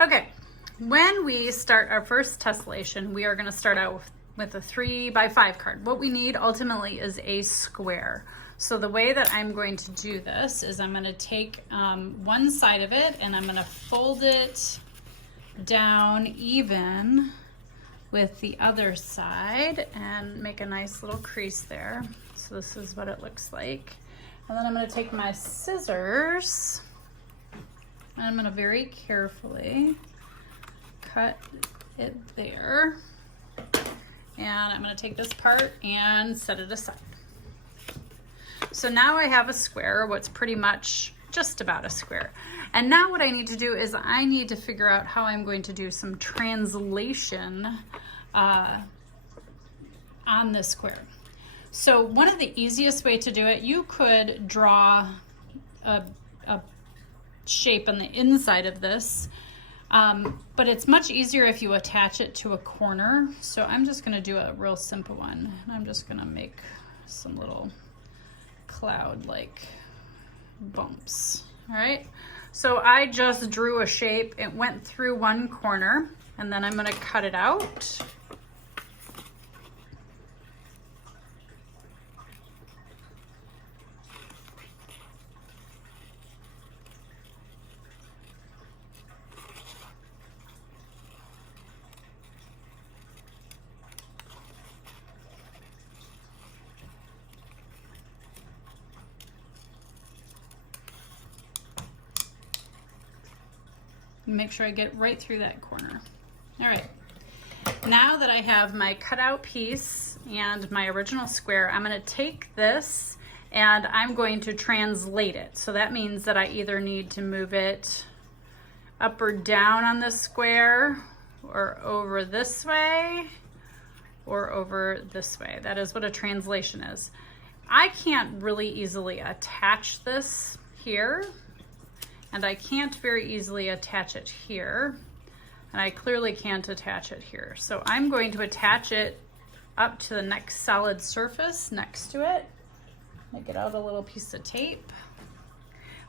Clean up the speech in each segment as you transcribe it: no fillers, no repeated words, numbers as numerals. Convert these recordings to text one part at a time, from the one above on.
Okay, when we start our first tessellation, we are going to start out with a 3x5 card. What we need ultimately is a square. So the way that I'm going to do this is I'm going to take one side of it and I'm going to fold it down even with the other side and make a nice little crease there. So this is what it looks like. And then I'm going to take my scissors and I'm going to very carefully cut it there. And I'm going to take this part and set it aside. So now I have a square, what's pretty much just about a square. And now what I need to do is I need to figure out how I'm going to do some translation on this square. So one of the easiest way to do it, you could draw a shape on the inside of this, but it's much easier if you attach it to a corner. So I'm just going to do a real simple one. I'm just going to make some little cloud-like bumps. All right, so I just drew a shape. It went through one corner, and then I'm going to cut it out. Make sure I get right through that corner. All right, now that I have my cutout piece and my original square, I'm going to take this and I'm going to translate it. So that means that I either need to move it up or down on the square, or over this way, or over this way. That is what a translation is. I can't really easily attach this here, and I can't very easily attach it here, and I clearly can't attach it here. So I'm going to attach it up to the next solid surface next to it. I get out a little piece of tape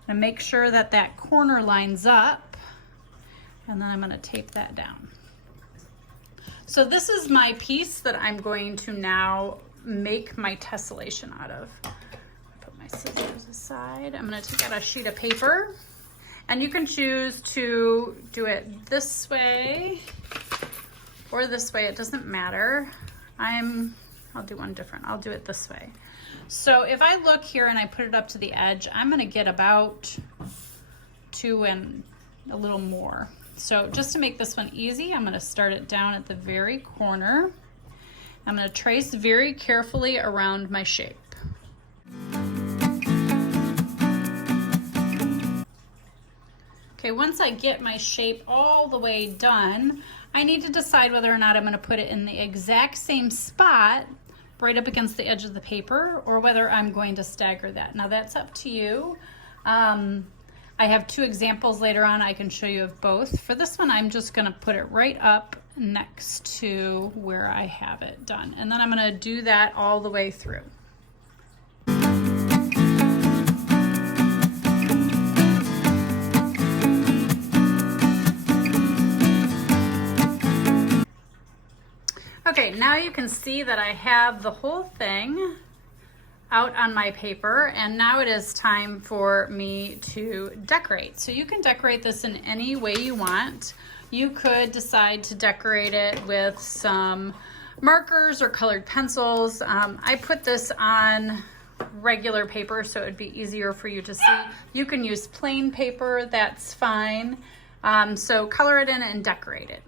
and make sure that that corner lines up, and then I'm going to tape that down. So this is my piece that I'm going to now make my tessellation out of. Put my scissors aside. I'm going to take out a sheet of paper. And you can choose to do it this way or this way. It doesn't matter. I'll do one different. I'll do it this way. So if I look here and I put it up to the edge, I'm going to get about 2 and a little more. So just to make this one easy, I'm going to start it down at the very corner. I'm going to trace very carefully around my shape. Okay, once I get my shape all the way done, I need to decide whether or not I'm going to put it in the exact same spot right up against the edge of the paper, or whether I'm going to stagger that. Now that's up to you. I have 2 examples later on. I can show you of both. For this one, I'm just going to put it right up next to where I have it done. And then I'm going to do that all the way through. Okay, now you can see that I have the whole thing out on my paper, and now it is time for me to decorate. So you can decorate this in any way you want. You could decide to decorate it with some markers or colored pencils. I put this on regular paper so it would be easier for you to see. You can use plain paper, that's fine. So color it in and decorate it.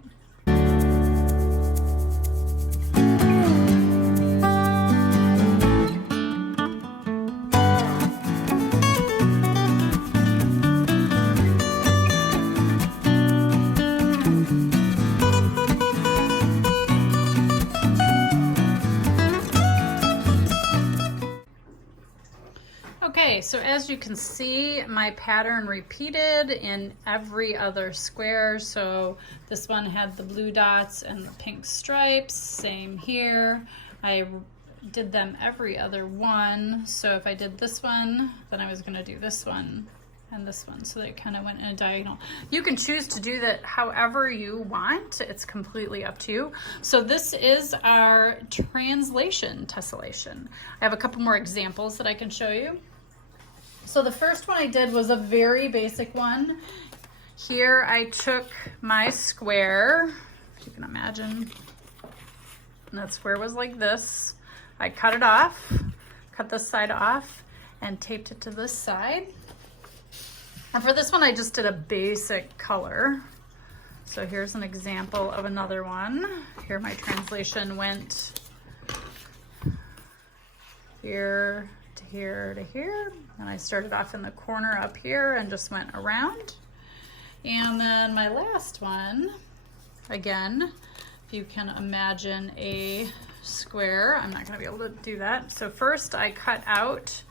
Okay, so as you can see, my pattern repeated in every other square. So this one had the blue dots and the pink stripes, same here. I did them every other one. So if I did this one, then I was going to do this one and this one, so that it kind of went in a diagonal. You can choose to do that however you want. It's completely up to you. So this is our translation tessellation. I have a couple more examples that I can show you. So the first one I did was a very basic one. Here I took my square, if you can imagine, and that square was like this. I cut it off, cut this side off, and taped it to this side. And for this one, I just did a basic color. So here's an example of another one. Here my translation went here to here to here. And I started off in the corner up here and just went around. And then my last one, again, if you can imagine a square, I'm not gonna be able to do that. So first I cut out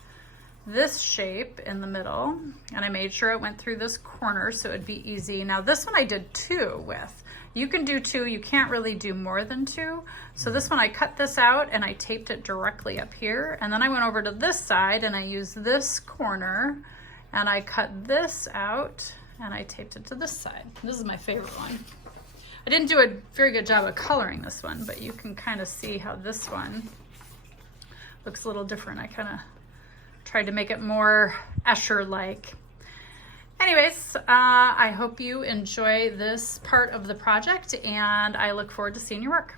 this shape in the middle, and I made sure it went through this corner so it'd be easy. Now this one I did 2 with. You can do 2, you can't really do more than 2. So this one I cut this out and I taped it directly up here, and then I went over to this side and I used this corner and I cut this out and I taped it to this side. This is my favorite one. I didn't do a very good job of coloring this one, but you can kind of see how this one looks a little different. I kind of tried to make it more Escher-like. Anyways, I hope you enjoy this part of the project, and I look forward to seeing your work.